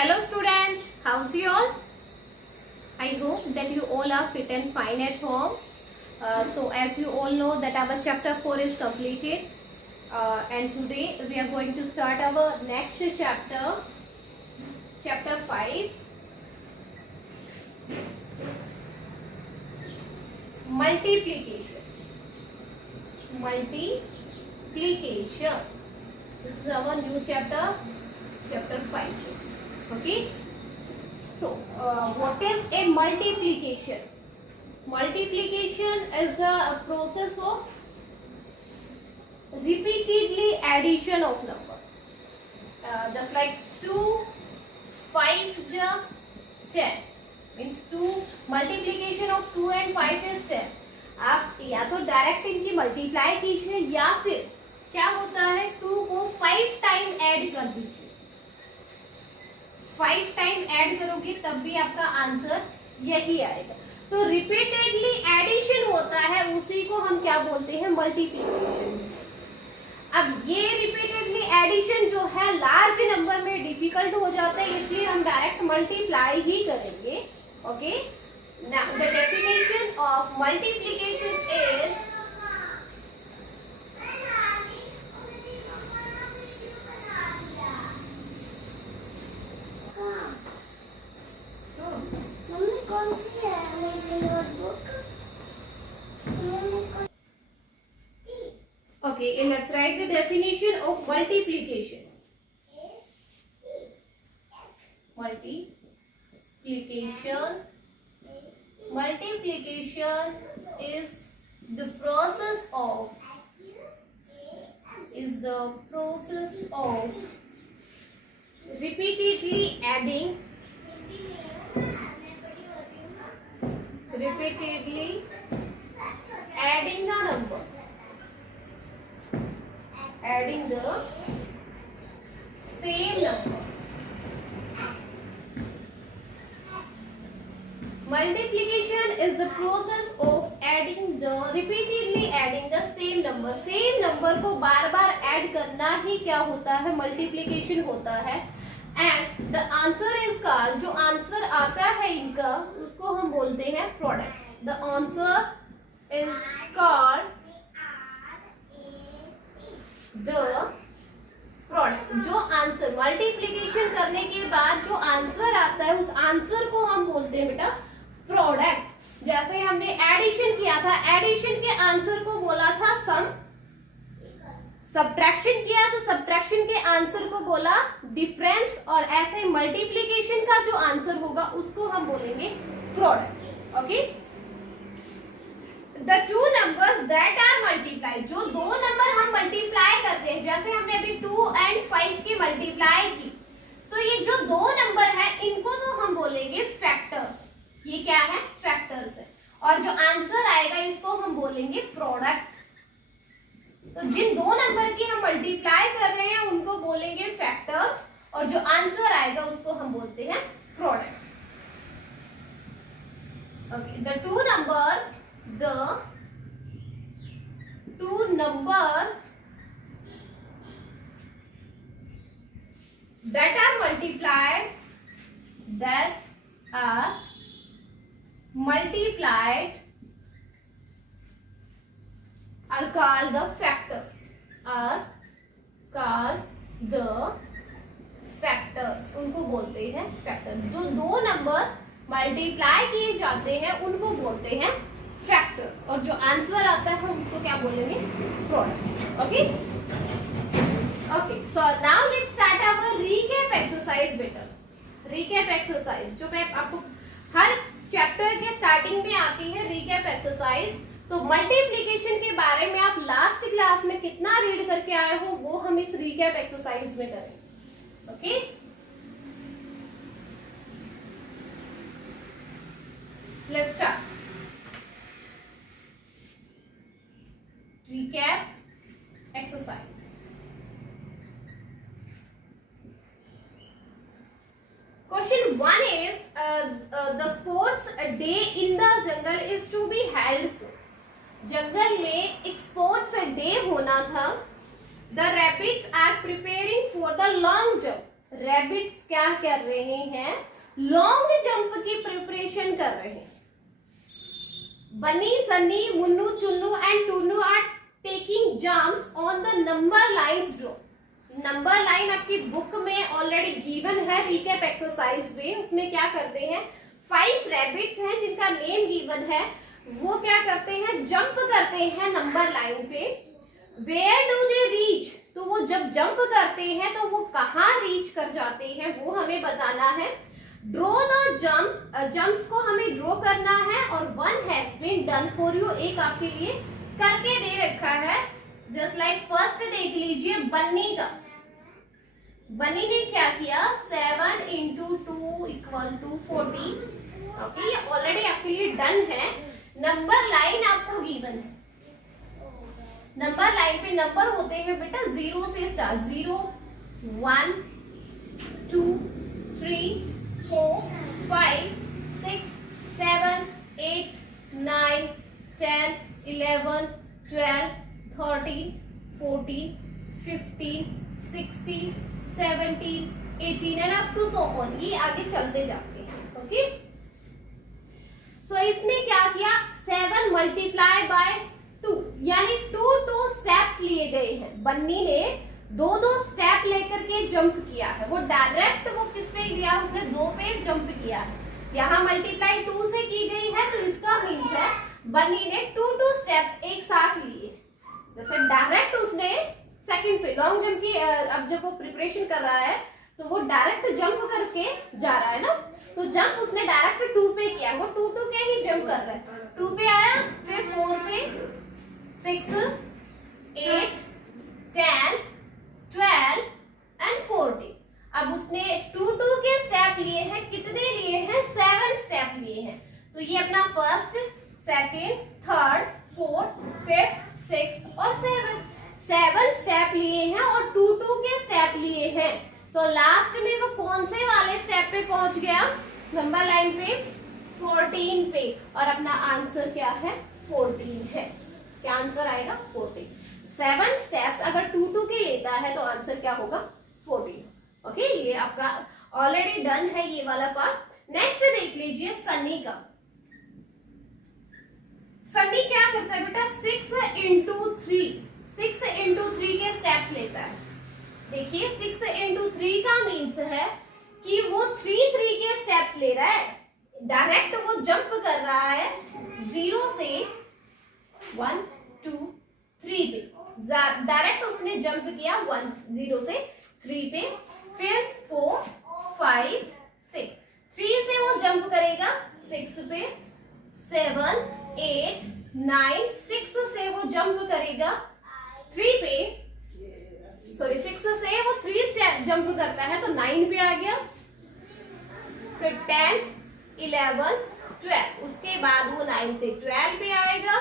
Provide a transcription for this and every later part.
Hello students, how's you all? I hope that you all are fit and fine at home. So as you all know that our chapter 4 is completed and today we are going to start our next chapter, chapter 5. Multiplication. Multiplication. This is our new chapter, chapter 5. Okay. So, what is a multiplication? Multiplication is the process of repeatedly addition of number. Just like 2, 5 ja 10 means 2 multiplication of 2 and 5 is 10. आप या तो direct इनकी multiply कीजिए या फिर क्या होता है 2 को 5 टाइम ऐड कर दीजिए. 5 टाइम ऐड करोगे तब भी आपका आंसर यही आएगा. तो रिपीटेडली एडिशन होता है उसी को हम क्या बोलते हैं मल्टीप्लिकेशन. अब ये रिपीटेडली एडिशन जो है लार्ज नंबर में डिफिकल्ट हो जाता है इसलिए हम डायरेक्ट मल्टीप्लाई ही करेंगे. Okay. Now the definition of multiplication is okay, let's write the definition of multiplication. Multiplication is the process of repeatedly adding the number, adding the same number. Multiplication is the process of repeatedly adding the same number. Same number को बार बार add करना ही क्या होता है multiplication होता है. And the answer is called, जो answer आता है इनका उसको हम बोलते हैं product. The answer is called the product. जो आंसर मल्टीप्लिकेशन करने के बाद जो आंसर आता है उस आंसर को हम बोलते हैं बेटा प्रोडक्ट. जैसे हमने एडिशन किया था, एडिशन के आंसर को बोला था सम. सब्ट्रैक्शन किया तो सब्ट्रैक्शन के आंसर को बोला डिफरेंस. और ऐसे मल्टीप्लिकेशन का जो आंसर होगा उसको हम बोलेंगे product. Okay. The two numbers that are multiply, जो दो नंबर हम मल्टीप्लाई करते हैं जैसे हमने अभी 2 एंड 5 की मल्टीप्लाई की. तो ये जो दो नंबर है इनको तो हम बोलेंगे फैक्टर्स. ये क्या है फैक्टर्स है. और जो आंसर आएगा इसको हम बोलेंगे प्रोडक्ट. तो जिन दो नंबर की हम मल्टीप्लाई कर रहे हैं उनको बोलेंगे फैक्टर्स और जो आंसर आएगा उसको हम बोलते हैं product. Okay. The two numbers that are multiplied are called the factors. उनको बोलते हैं फैक्टर. जो दो नंबर मल्टीप्लाई किए जाते हैं उनको बोलते हैं फैक्टर्स और जो आंसर आता है उनको क्या बोलेंगे product. Okay. Okay. So now let's start our recap exercise. बेटा रीकैप एक्सरसाइज जो मैं आपको हर चैप्टर के स्टार्टिंग में आती है रीकैप एक्सरसाइज. तो मल्टीप्लिकेशन के बारे में आप लास्ट क्लास में कितना रीड करके आए हो वो हम इस रीकैप एक्सरसाइज में करेंगे. Okay. Let's start. Recap exercise. Question 1 is the sports day in the jungle is to be held soon. जंगल में एक स्पोर्ट्स डे होना था. The rabbits are preparing for the long jump. Rabbits क्या कर रहे हैं, लॉन्ग जंप की प्रिपरेशन कर रहे हैं। Bunny, Sunny, Munnu, Chunnu and Tunnu are taking jumps on the number lines draw. Number line आपकी बुक में ऑलरेडी गिवन है रिकैप एक्सरसाइज में। उसमें क्या करते हैं, 5 रैबिट्स हैं जिनका नेम गिवन है, वो क्या करते हैं, जंप करते हैं नंबर लाइन पे। वेयर डू दे रीच, तो वो जब जंप करते हैं तो वो कहाँ रीच कर जाते हैं वो हमें बताना है। ड्रॉ द जंप्स को हमें ड्रॉ करना है। और 1 has been done for you, एक आपके लिए करके दे रखा है। जस्ट लाइक फर्स्ट देख लीजिए बन्नी का। बन्नी ने क्या किया, 7 × 2 = 40। ओके, ये ऑलरेडी आपके लिए डन है। नंबर लाइन आपको गिवन है। नंबर लाइन पे नंबर होते हैं बेटा 0 से start, 0 1 2 3 4 5 6 7 8 9 10 11 12 13 14 15 16 17 18 and up to so on. ये आगे चलते जाते हैं। ओके, सो इसमें क्या किया, 7 × 2 यानी 2 स्टेप्स लिए गए हैं। बन्नी ने 2 स्टेप लेकर के जंप किया है। वो डायरेक्ट वो किस पे गया, उसने 2 पे जंप किया है। यहाँ मल्टीप्लाई 2 से की गई है, तो इसका मीन्स है बन्नी ने 2 स्टेप्स एक साथ लिए। जैसे डायरेक्ट उसने सेकंड पे लॉन्ग जंप की, अब जब वो प्रिपरेशन कर रहा है तो वो डायरेक्ट जंप करके जा रहा है ना, तो जंप उसने डायरेक्ट 2 पे किया। वो 2 के ही जंप कर रहा है। 2 पे आया, फिर 4 पे, 6 8 10 12 एंड 14। अब उसने 2 के स्टेप लिए हैं। कितने लिए हैं, 7 स्टेप लिए हैं। तो ये अपना first, second, third, fourth, fifth, sixth और 7 स्टेप लिए हैं और 2 के स्टेप लिए हैं। तो लास्ट में वो कौन से वाले स्टेप पे पहुंच गया, नंबर लाइन पे 14 पे। और अपना आंसर क्या है, 14 है। क्या आंसर आएगा, 14। 7 स्टेप्स अगर 2 के लेता है तो आंसर क्या होगा, 14। ओके, ये आपका ऑलरेडी डन है ये वाला पार्ट। नेक्स्ट देख लीजिए सनी का। सनी क्या करता है बेटा, 6 × 3 के स्टेप्स लेता है। देखिए 6 × 3 का मीन्स है कि वो 3 के स्टेप्स ले रहा है। डायरेक्ट वो जंप कर रहा है 0 से 1 2 3 पे। डायरेक्ट उसने जंप किया 0 से 3 पे, फिर 4 5 6। 3 से वो जंप करेगा 6 पे, 7 8 9। 6 से वो जंप करेगा 3 पे, सॉरी 6 से वो 3 स्टेप जंप करता है तो 9 पे आ गया, फिर 10 11 12। उसके बाद वो 9 से 12 पे आएगा,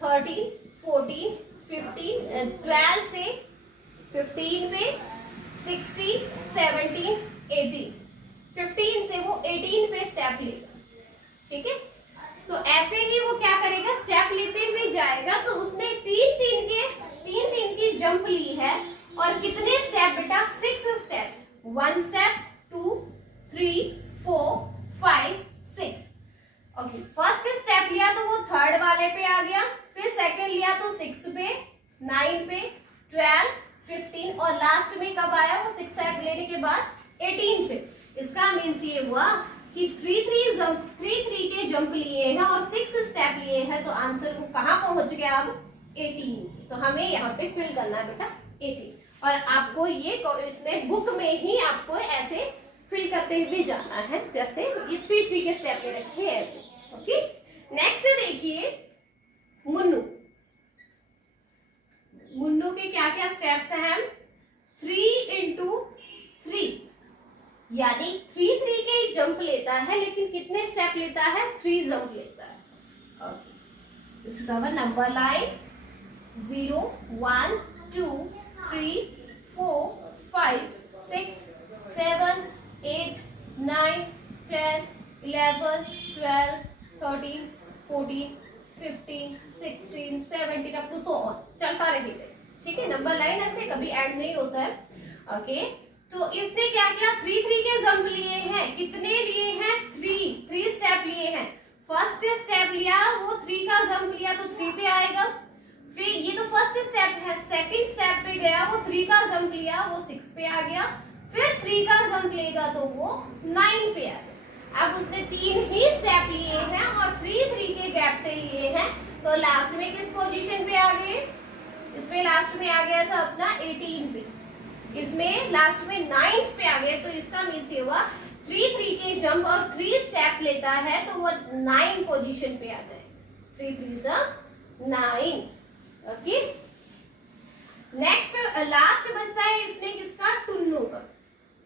13 14 15 12 से 15 पे, 16 17 18। 15 से वो 18 पे स्टेप लेगा। ठीक है, तो ऐसे ही वो क्या करेगा, स्टेप लेते हुए जाएगा। तो उसने 3 की जंप ली है। और कितने स्टेप बेटा, 6 step. 1 step 2 3 4 5 6। Okay, first step लिया तो वो थर्ड वाले पे आ गया, फिर सेकंड लिया तो 6 पे, 9 पे, 12 15 और लास्ट में कब आया वो 6 स्टेप लेने के बाद 18 पे। इसका मीन्स ये हुआ कि 3 के जंप लिए हैं और 6 स्टेप लिए हैं, तो आंसर वो कहाँ पहुंच गया, अब 18। तो हमें यहाँ पे फिल करना है बेटा 18। और आपको ये इसमें बुक में ही आपको ऐसे फिल करते हुए जाना है, जैसे ये 3 के स्टेप में रखे हैं ऐसे। ओके, नेक्स्ट देखिए मुन्नू। मुन्नू के क्या क्या स्टेप्स हैं, 3 × 3 यानी 3 के ही जंप लेता है, लेकिन कितने स्टेप लेता है, 3 जंप लेता है। Okay, number line 0 1 2 3 4 5 6 7 8 9 10 11 12 13 14 15 16 17 up to so on, चलता रहेगा। ठीक है, नंबर लाइन ऐसे कभी एंड नहीं होता है। ओके, तो इसने क्या किया, 3 के जंप लिए हैं। कितने लिए हैं, 3 स्टेप लिए हैं। फर्स्ट स्टेप लिया वो 3 का जंप लिया तो 3 पे आएगा। फिर ये तो फर्स्ट स्टेप है, सेकंड स्टेप पे गया वो 3 का जंप लिया वो 6 पे आ गया। फिर 3 का जंप लेगा तो वो 9 पे आ गया। अब उसने 3 ही स्टेप लिए हैं और 3 के गैप से लिए हैं, तो लास्ट में किस पोजीशन पे आ गए, इसमें लास्ट में आ गया था अपना 18 पे, इसमें लास्ट में 9 पे आ गए। तो इसका मीन्स ये हुआ 3 के जंप और 3 स्टेप लेता है तो वो 9 पोजीशन पे आता है। 3 9। ओके, नेक्स्ट लास्ट बचता है इसमें किसका, टुन्नू का।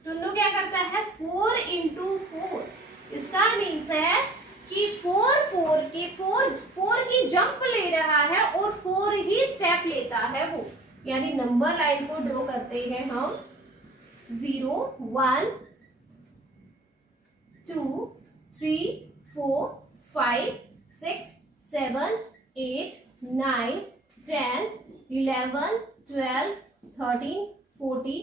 टुन्नू क्या करता है, 4 into 4। इसका मीन्स है कि 4 की जंप ले रहा है और 4 ही स्टेप लेता है वो, यानी नंबर लाइन को ड्रॉ करते हैं हम 0 1 2 3 4 5 6 7 8 9 10 11 12 13 14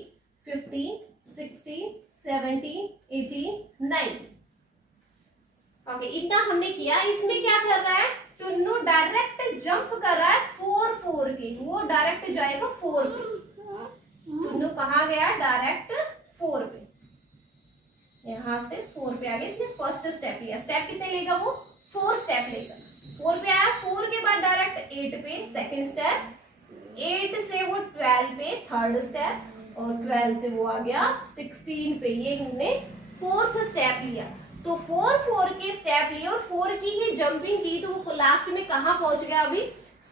15 16 17 18 19। ओके, इतना हमने किया। इसमें क्या कर रहा है, टुन्नू डायरेक्ट जंप कर रहा है 4 के, वो डायरेक्ट जाएगा 4 पे। टुन्नू कहाँ गया, डायरेक्ट 4 पे, यहाँ से 4 पे आ गया। इसने फर्स्ट स्टेप लिया। स्टेप कितने लेगा वो, 4 स्टेप लेगा। 4 पे आया, 4 के बाद डायरेक्ट 8 पे सेकंड स्टेप, 8 से वो 12 पे थर्ड स्टेप, और 12 से वो आ गया 16 पे। ये हमने 4th स्टेप लिया। तो 4 के स्टेप लिए और 4 की ही जंपिंग की, तो वो लास्ट में कहाँ पहुंच गया, अभी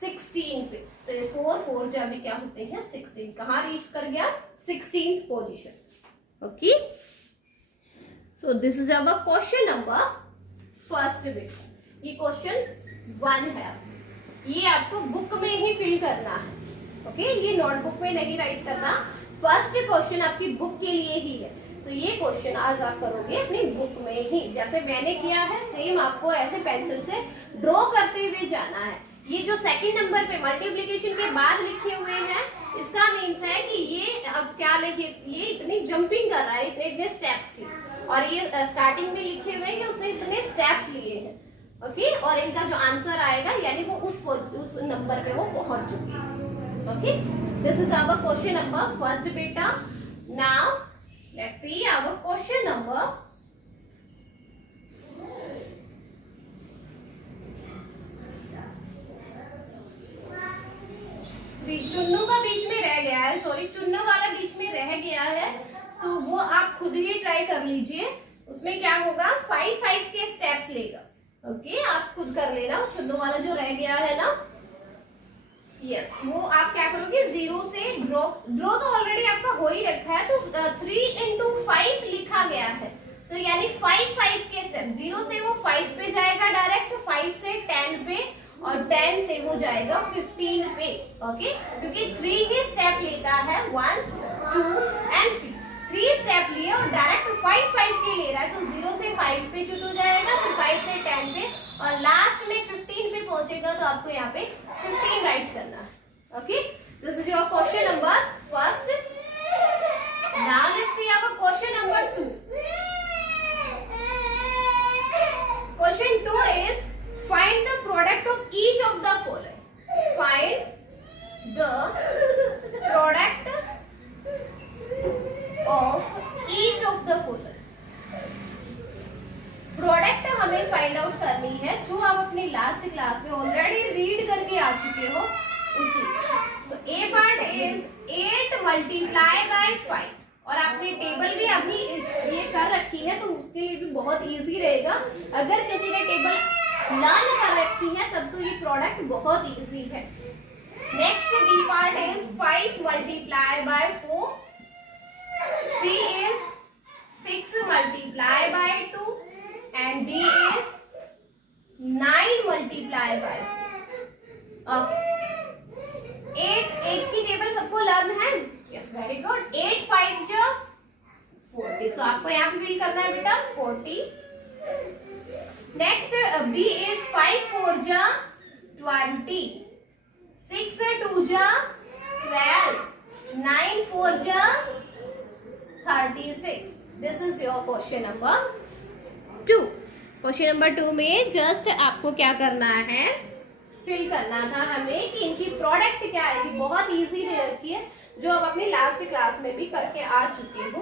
16 पे। तो ये 4 जो अभी क्या होते हैं 16, कहाँ रीच कर गया, 16th position. Okay, so this is our question number first bit. ये क्वेश्चन 1 है, ये आपको बुक में ही फिल करना है। ओके, ये नोटबुक में नहीं राइट करना, फर्स्ट क्वेश्चन आपकी बुक के लिए ही है। तो ये क्वेश्चन आज आप करोगे अपनी बुक में ही, जैसे मैंने किया है सेम आपको ऐसे पेंसिल से ड्रॉ करते हुए जाना है। ये जो सेकंड नंबर पे मल्टीप्लिकेशन के बाद लिखे हुए हैं, इसका मीन्स है कि ये अब क्या लिखे, ये इतनी जंपिंग कर रहा है, इतने स्टेप्स की, और ये स्टार्टिंग में लिखे हुए हैं कि उसने इतने स्टेप्स लिए हैं। ओके, और इनका जो आंसर आएगा यानी वो उस नंबर पे वो पहुंच चुके हैं। Okay, this is our question number first बेटा। Now let's see our question number 3। Chunnu का बीच में रह गया है, सॉरी चुन्नू वाला बीच में रह गया है, तो वो आप खुद ही ट्राई कर लीजिए। उसमें क्या होगा, 5 के स्टेप्स लेगा। ओके, आप खुद कर लेना। चुन्नू वाला जो रह गया है ना, यस, वो आप क्या करोगे, 0 से ड्रॉ तो ऑलरेडी आपका हो ही रखा है, तो 3 into 5 लिखा गया है, तो यानी 5 के स्टेप, 0 से वो 5 पे जाएगा डायरेक्ट, 5 से 10 पे, और 10 से वो जाएगा 15 पे। ओके, क्योंकि 3 ही स्टेप लेता है, 1 2 and 3 स्टेप लिए और डायरेक्ट 5 के ले रहा है, तो 0 से 5 पे चुट हो जाएगा, फिर 5 से 10 पे, और लास्ट में 15 पे पहुंचेगा, तो आपको यहाँ पे 15 राइट करना है। Okay, this is your question number first. Now let's see our question number 2। Question 2 is find the product of each of the following. Find the product of each of the following. Product हमें find out करनी है, जो आप अपनी last class में already read करके आ चुके हो उसी। तो A part is 8 multiply by 5, और आपने टेबल भी अभी ये कर रखी है, तो उसके लिए भी बहुत इजी रहेगा। अगर किसी ने टेबल लर्न कर रखी है तब तो ये प्रोडक्ट बहुत इजी है। Next B part is 5 multiply by 4, C is 6 multiply by 2, and D is 9 multiply by 8 की टेबल सबको लर्न है? Yes, very good. 8 5 जो 40, सो आपको यहाँ पे फिल करना है बेटा 40। नेक्स्ट B is 5 4 जा 20, 6 2 जा 12, 9 4 जा 36. This is your question number 2. Question number 2 में जस्ट आपको क्या करना है, फिल करना था हमें कि इनकी प्रोडक्ट क्या आएगी. बहुत इजी दे रखी है, जो आप अपनी लास्ट क्लास में भी करके आ चुके हो.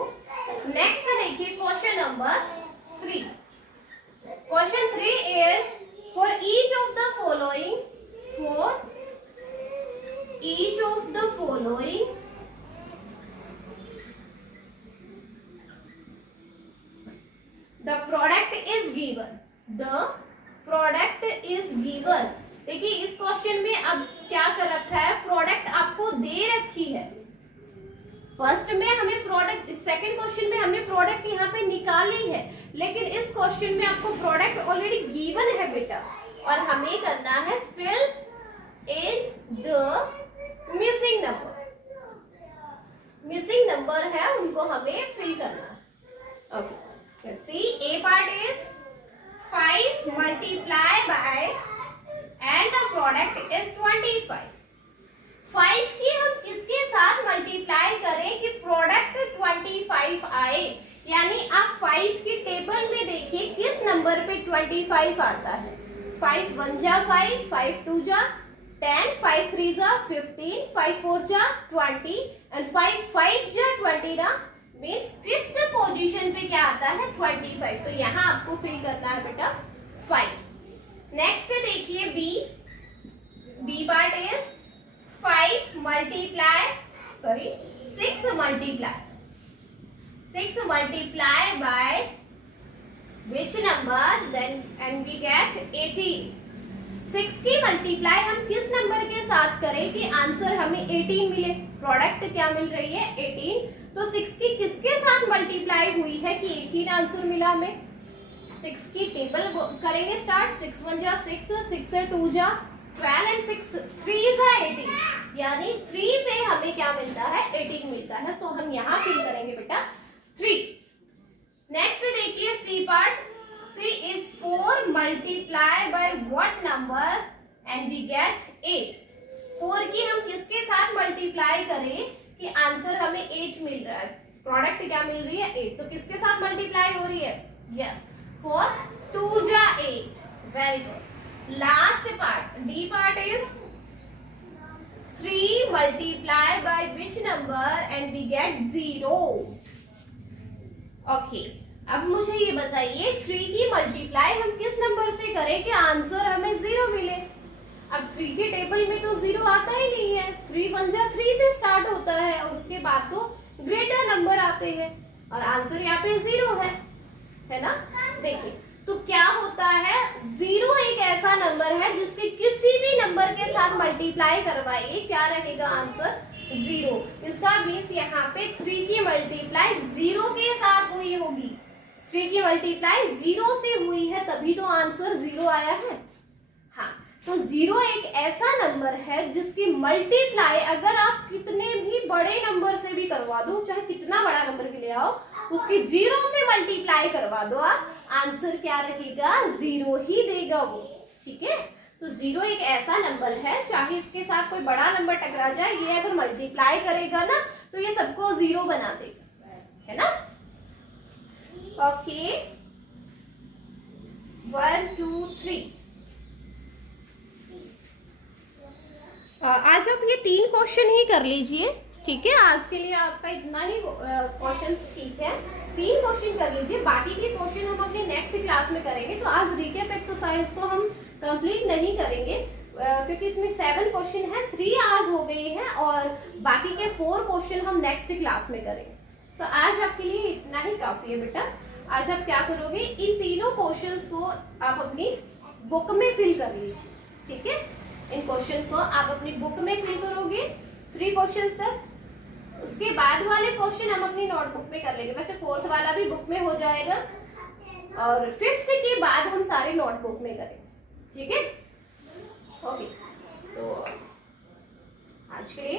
नेक्स्ट देखिए question number 3. Question 3 is for each of the following, the product is given. The product is given. देखिए इस क्वेश्चन में अब क्या कर रखा है, प्रोडक्ट आपको दे रखी है. फर्स्ट में हमें प्रोडक्ट, सेकंड क्वेश्चन में हमने प्रोडक्ट यहाँ पे निकाली है, लेकिन इस क्वेश्चन में आपको प्रोडक्ट ऑलरेडी गिवन है बेटा, और हमें करना है fill in the missing number. Missing number है उनको हमें फिल करना है. Okay, let's see. A part is 5 multiply by and the product is 25. 5 की हम किसके साथ मल्टीप्लाई करें कि प्रोडक्ट 25 आए. यानी आप 5 की टेबल में देखिए किस नंबर पे 25 आता है. 5 1 जा 5, 5 2 जा 10, 5 3 जा 15, 5 4 जा 20 and 5 5 जा 20 ना, मीन्स फिफ्थ पोजीशन पे क्या आता है 25. तो यहाँ आपको फिल करना है बेटा 5. नेक्स्ट देखिए B part is 5 multiply 6 multiply by which number, then and we get 18. 6 की मल्टीप्लाई हम किस नंबर के साथ करें कि आंसर हमें 18 मिले. प्रोडक्ट क्या मिल रही है 18. तो 6 की किसके साथ मल्टीप्लाई हुई है कि 18 आंसर मिला हमें. 6 की टेबल करेंगे स्टार्ट. 6 1 जा 6, 6 से 2 जा 12 एंड 6 3 जा 18. यानी 3 पे हमें क्या मिलता है 18 मिलता है. सो हम यहाँ फिल करेंगे बेटा 3. नेक्स्ट देखिए C part. C is 4 multiply by what number and we get 8. 4 की हम किसके साथ मल्टीप्लाई करें कि आंसर हमें 8 मिल रहा है. प्रोडक्ट क्या मिल रही है 8. तो किसके साथ मल्टीप्लाई हो रही है, यस 4 2 जा 8. Very good. Last part D part is 3 multiply by which number and we get 0. Okay, अब मुझे ये बताइए 3 की मल्टीप्लाई हम किस नंबर से करें कि आंसर हमें 0 मिले. अब 3 के टेबल में तो 0 आता ही नहीं है. 3 1 जा 3 से स्टार्ट होता है और उसके बाद तो ग्रेटर नंबर आते हैं और आंसर यहाँ पे 0 है ना. देखिए तो क्या होता है, 0 एक ऐसा नंबर है जिसके किसी भी नंबर के साथ मल्टीप्लाई करवाइए क्या रहेगा आंसर 0. इसका मीन्स यहाँ पे 3 की मल्टीप्लाई 0 के साथ हुई होगी. 3 की मल्टीप्लाई 0 से हुई है तभी तो आंसर 0 आया है. हाँ, तो 0 एक ऐसा नंबर है जिसकी मल्टीप्लाई अगर आप कितने भी बड़े नंबर से भी करवा दो, चाहे कितना बड़ा नंबर भी ले आओ, उसकी 0 से मल्टीप्लाई करवा दो आप, आंसर क्या रहेगा 0 ही देगा वो. ठीक है, तो 0 एक ऐसा नंबर है, चाहे इसके साथ कोई बड़ा नंबर टकरा जाए, ये अगर मल्टीप्लाई करेगा ना तो ये सबको 0 बना देगा, है ना. ओके 1 2 3. आज आप ये 3 क्वेश्चन ही कर लीजिए. ठीक है, आज के लिए आपका इतना ही क्वेश्चन ठीक है. 3 क्वेश्चन कर लीजिए, बाकी के क्वेश्चन हम अपने नेक्स्ट क्लास में करेंगे. तो आज रिकैप एक्सरसाइज को हम कंप्लीट नहीं करेंगे क्योंकि इसमें 7 क्वेश्चन है, 3 आज हो गए हैं और बाकी के 4 क्वेश्चन हम नेक्स्ट क्लास में करेंगे. तो आज आपके लिए इतना ही काफी है बेटा. आज आप क्या करोगे, इन तीनों क्वेश्चंस को आप अपनी बुक में फिल कर लीजिए. ठीक है, इन क्वेश्चन को आप अपनी बुक में फिल करोगे 3 क्वेश्चन तक. उसके बाद वाले क्वेश्चन हम अपनी नोटबुक में कर लेंगे. वैसे 4th वाला भी बुक में हो जाएगा और 5th के बाद हम सारे नोटबुक में करेंगे. ठीक है, ओके. तो आज के लिए